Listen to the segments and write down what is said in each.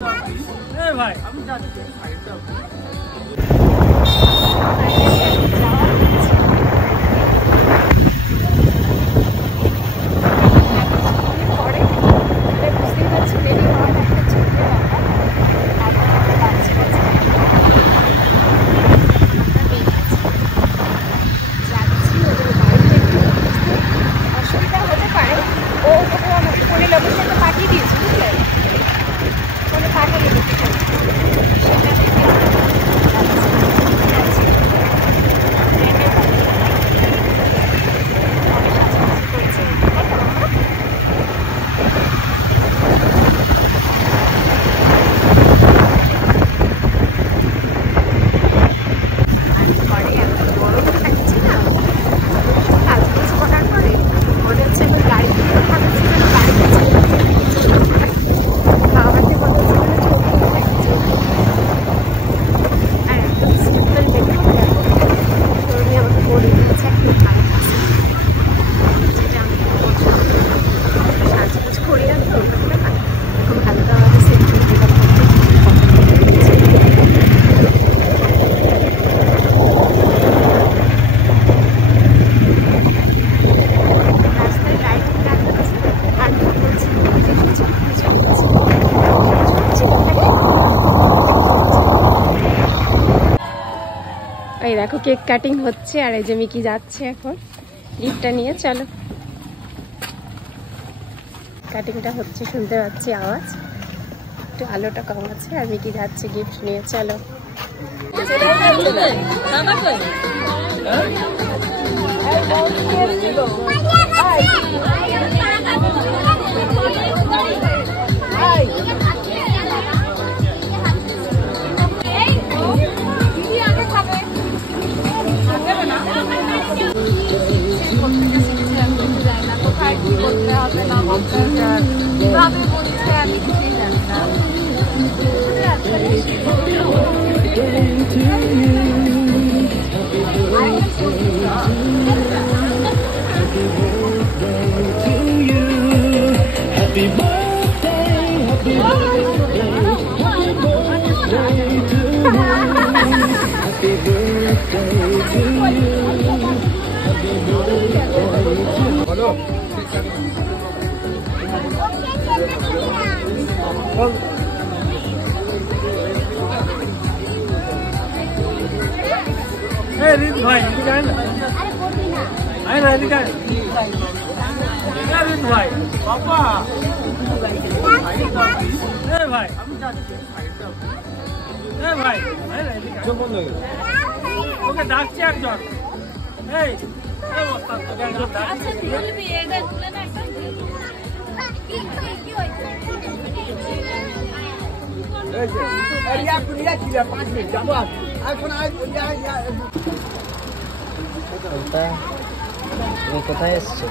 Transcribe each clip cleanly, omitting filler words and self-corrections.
ভাই আমি যাচ্ছি দেখো কেক কাটিং হচ্ছে আর এই যে মিকি যাচ্ছে এখন গিফটটা নিয়ে। চলো কাটিংটা হচ্ছে, শুনতে পাচ্ছি আওয়াজ, একটু আলোটা কম আছে আর মিকি যাচ্ছে গিফট নিয়ে। চলো ভাই বাবা ভাই আমি যাচ্ছি ভাই ওকে ডাকছি একজন। কোথায় এসছো?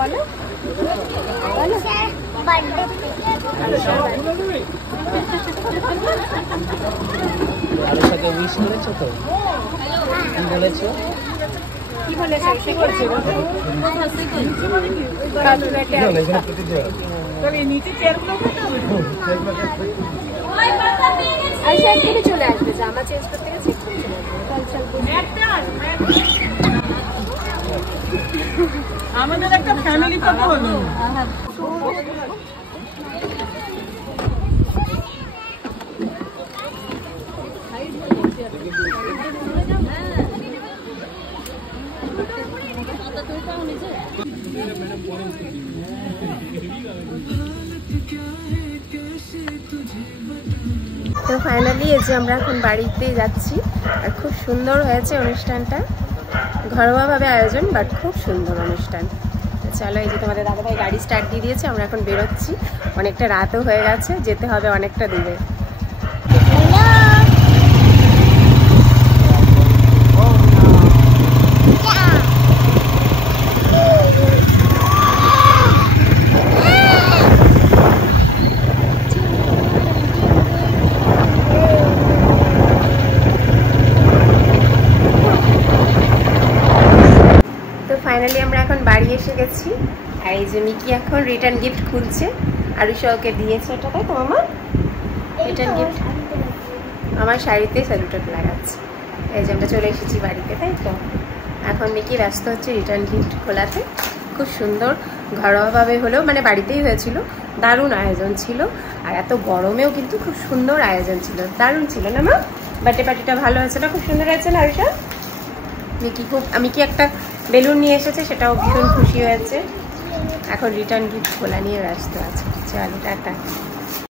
বলো আলোটাকে উইশ করেছো তো? কি বলেছো? কি বলেছো? চলে আসবে, জামা চেঞ্জ করতে গেছে। আমাদের একটা ফ্যামিলি ফটো হলো। তো ফাইনালি এই যে আমরা এখন বাড়িতে যাচ্ছি আর খুব সুন্দর হয়েছে অনুষ্ঠানটা, ঘরোয়াভাবে আয়োজন বাট খুব সুন্দর অনুষ্ঠান। তো চলো, এই যে তোমাদের দাদাভাই গাড়ি স্টার্ট দিয়ে দিয়েছে, আমরা এখন বেরোচ্ছি, অনেকটা রাতও হয়ে গেছে, যেতে হবে অনেকটা দূরে। ফাইনালি আমরা এখন বাড়ি এসে গেছি আর এই যে মিকি এখন রিটার্ন গিফট খুলছে। আরুষা ওকে দিয়েছে ওটা, তাই তো মামা? রিটার্ন গিফট আমার শাড়িতে স্যালুটেড লাগাচ্ছে। এই যে আমরা চলে এসেছি বাড়িতে, তাই তো? এখন নাকি ব্যস্ত হচ্ছে রিটার্ন গিফট খোলাতে। খুব সুন্দর ঘরোয়াভাবে হলেও, মানে বাড়িতেই হয়েছিল, দারুণ আয়োজন ছিল। আর এত গরমেও কিন্তু খুব সুন্দর আয়োজন ছিল, দারুণ ছিল না মা? বার্থডে পার্টিটা ভালো হয়েছে না? খুব সুন্দর হয়েছে না আরুষা? আমি কি একটা বেলুন নিয়ে এসেছে, সেটাও ভীষণ খুশি হয়েছে। এখন রিটার্ন গিফট খোলা নিয়ে ব্যস্ত আছে। চলো টাটা।